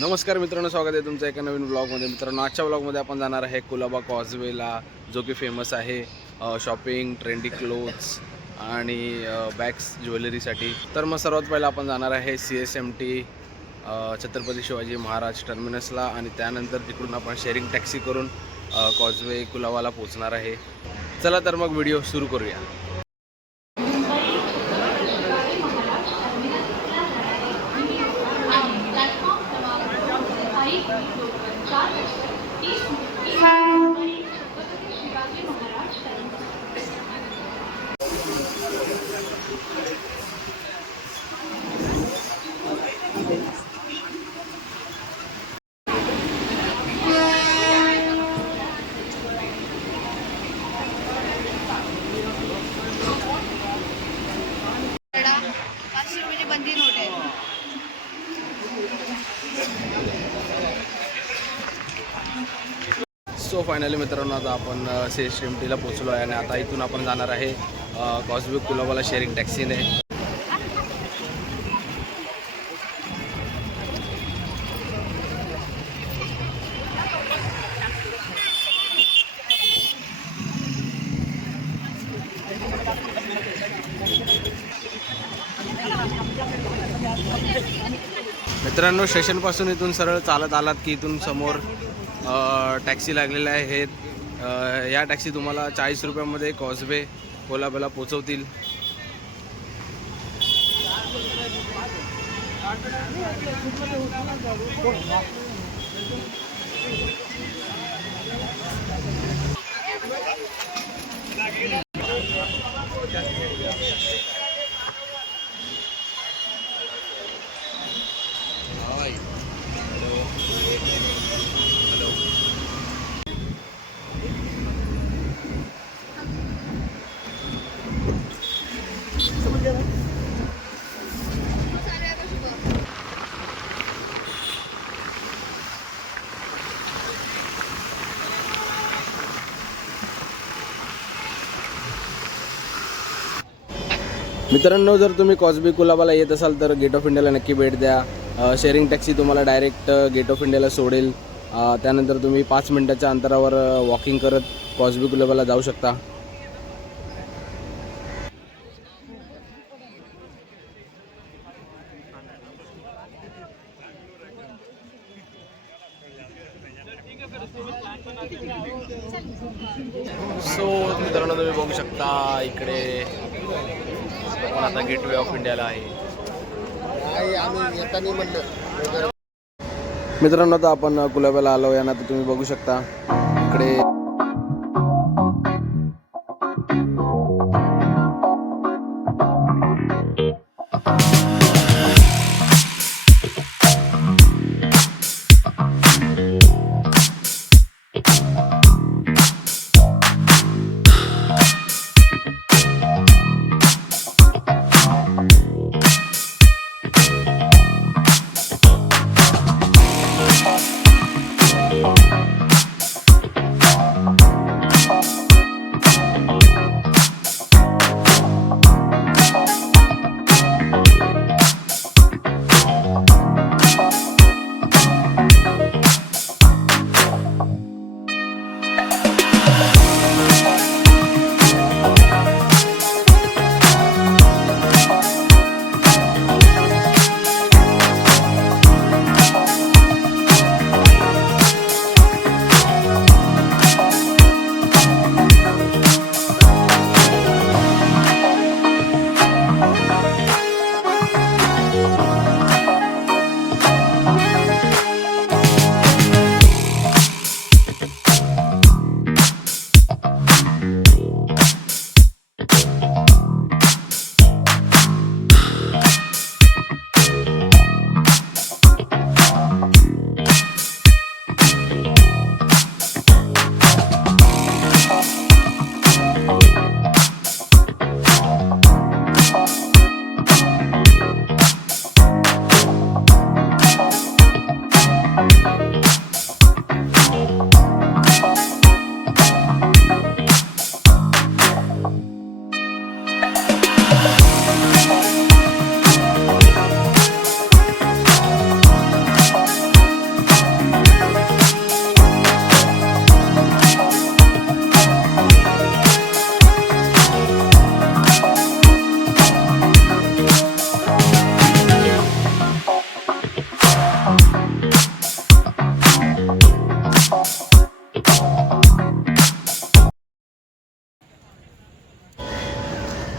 नमस्कार मित्रांनो, स्वागत आहे तुमचं एका नवीन ब्लॉगमध्ये. मित्रांनो, आजच्या ब्लॉगमध्ये आपण जाणार आहे कुलाबा कॉजवेला, जो की फेमस आहे शॉपिंग, ट्रेंडी क्लोथ्स आणि बॅग्स ज्वेलरीसाठी. तर मग सर्वात पहिला आपण जाणार आहे CSMT छत्रपती शिवाजी महाराज टर्मिनसला आणि त्यानंतर तिकडून आपण शेअरिंग टॅक्सी करून कॉजवे कुलाबाला पोहोचणार आहे. चला तर मग व्हिडिओ सुरू करूया. सो फायनली मित्रांनो, आता आपण CSMTला पोचलो आहे आणि आता इथून आपण जाणार आहे कॉजवे कुलाबाला शेअरिंग टॅक्सीने. मित्रांनो, स्टेशनपासून इथून सरळ चालत आलात की इथून समोर टॅक्सी लागलेल्या आहेत. या टॅक्सी तुम्हाला 40 रुपयामध्ये कॉजवे कुलाबाला पोचवतील. मित्रांनो, जर तुम्ही कॉजवे कुलाबाला येत असाल तर गेट ऑफ इंडियाला नक्की भेट द्या. शेअरिंग टॅक्सी तुम्हाला डायरेक्ट गेट ऑफ इंडियाला सोडेल. त्यानंतर तुम्ही 5 मिनिटाच्या अंतरावर वॉकिंग करत कॉजवे कुलाबाला जाऊ शकता. सो मित्रांनो, तुम्ही बघू शकता इकडे आपण आता गेटवे ऑफ इंडियाला आहे. मित्रांनो, आता आपण कुलाब्याला आलो आहे ना, तर तुम्ही बघू शकता इकडे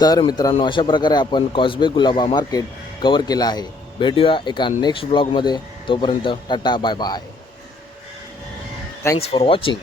तर मित्रांनो, अशा प्रकारे आपण कॉजवे कुलाबा मार्केट कवर केलं आहे. भेटूया एका नेक्स्ट ब्लॉगमध्ये. तोपर्यंत tata bye bye. Thanks for watching.